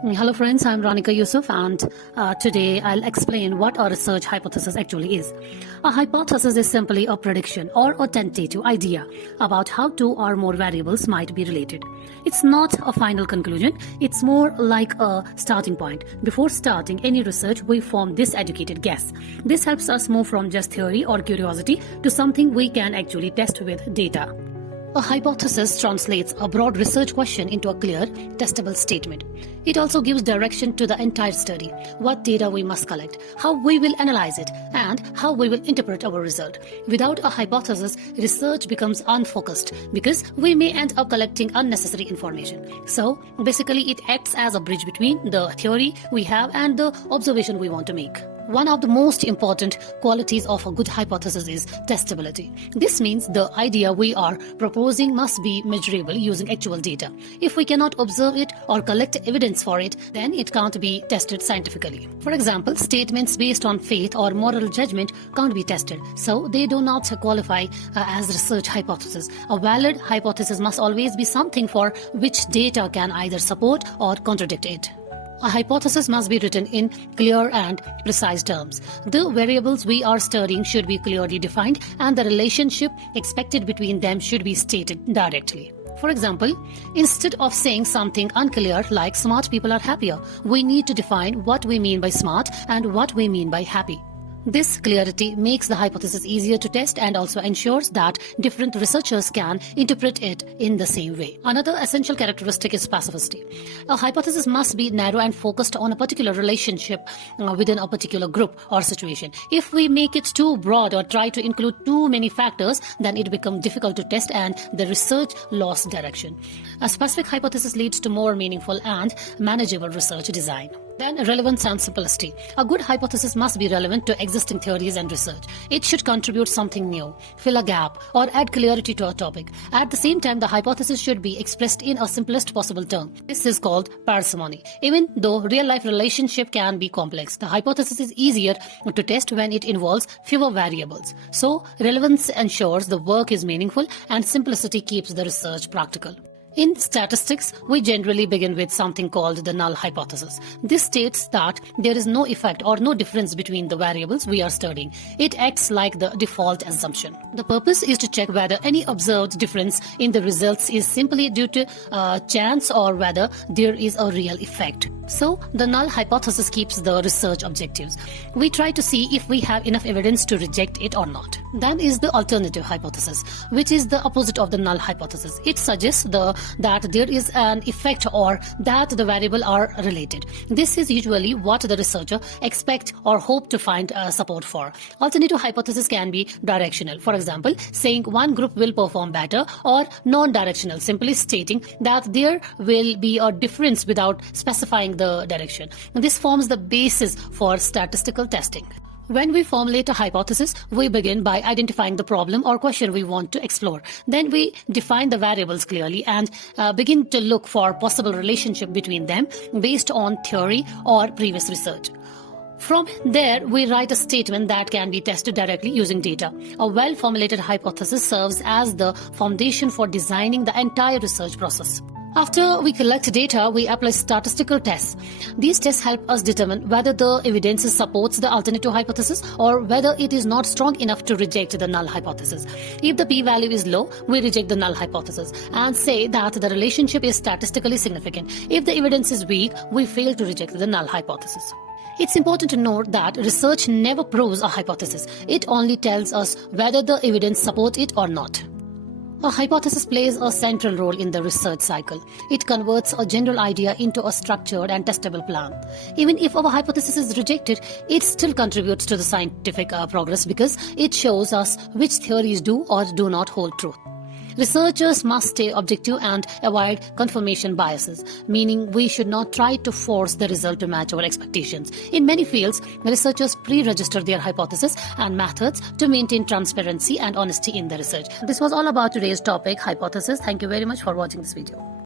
Hello friends, I'm Ronika Yousuf and today I'll explain what a research hypothesis actually is. A hypothesis is simply a prediction or a tentative idea about how two or more variables might be related. It's not a final conclusion, it's more like a starting point. Before starting any research, we form this educated guess. This helps us move from just theory or curiosity to something we can actually test with data. A hypothesis translates a broad research question into a clear, testable statement. It also gives direction to the entire study, what data we must collect, how we will analyze it, and how we will interpret our result. Without a hypothesis, research becomes unfocused because we may end up collecting unnecessary information. So, basically, it acts as a bridge between the theory we have and the observation we want to make. One of the most important qualities of a good hypothesis is testability. This means the idea we are proposing must be measurable using actual data. If we cannot observe it or collect evidence for it, then it can't be tested scientifically. For example, statements based on faith or moral judgment can't be tested, so they do not qualify as research hypothesis. A valid hypothesis must always be something for which data can either support or contradict it. A hypothesis must be written in clear and precise terms. The variables we are studying should be clearly defined and the relationship expected between them should be stated directly. For example, instead of saying something unclear like smart people are happier, we need to define what we mean by smart and what we mean by happy. This clarity makes the hypothesis easier to test and also ensures that different researchers can interpret it in the same way. Another essential characteristic is specificity. A hypothesis must be narrow and focused on a particular relationship within a particular group or situation. If we make it too broad or try to include too many factors, then it becomes difficult to test and the research lost direction. A specific hypothesis leads to more meaningful and manageable research design. Then relevance and simplicity. A good hypothesis must be relevant to existing theories and research. It should contribute something new, fill a gap, or add clarity to a topic. At the same time, the hypothesis should be expressed in a simplest possible term. This is called parsimony. Even though real-life relationship can be complex, the hypothesis is easier to test when it involves fewer variables. So, relevance ensures the work is meaningful and simplicity keeps the research practical. In statistics, we generally begin with something called the null hypothesis. This states that there is no effect or no difference between the variables we are studying. It acts like the default assumption. The purpose is to check whether any observed difference in the results is simply due to chance or whether there is a real effect. So, the null hypothesis keeps the research objectives. We try to see if we have enough evidence to reject it or not. Then is the alternative hypothesis, which is the opposite of the null hypothesis. It suggests that there is an effect or that the variables are related. This is usually what the researcher expects or hope to find support for. Alternative hypothesis can be directional. For example, saying one group will perform better, or non-directional, simply stating that there will be a difference without specifying the direction. This forms the basis for statistical testing. When we formulate a hypothesis, we begin by identifying the problem or question we want to explore. Then we define the variables clearly and begin to look for possible relationship between them based on theory or previous research. From there, we write a statement that can be tested directly using data. A well-formulated hypothesis serves as the foundation for designing the entire research process. After we collect data, we apply statistical tests. These tests help us determine whether the evidence supports the alternative hypothesis or whether it is not strong enough to reject the null hypothesis. If the p-value is low, we reject the null hypothesis and say that the relationship is statistically significant. If the evidence is weak, we fail to reject the null hypothesis. It's important to note that research never proves a hypothesis. It only tells us whether the evidence supports it or not. A hypothesis plays a central role in the research cycle. It converts a general idea into a structured and testable plan. Even if our hypothesis is rejected, it still contributes to the scientific progress because it shows us which theories do or do not hold truth. Researchers must stay objective and avoid confirmation biases, meaning we should not try to force the result to match our expectations. In many fields, researchers pre-register their hypotheses and methods to maintain transparency and honesty in the research. This was all about today's topic, hypothesis. Thank you very much for watching this video.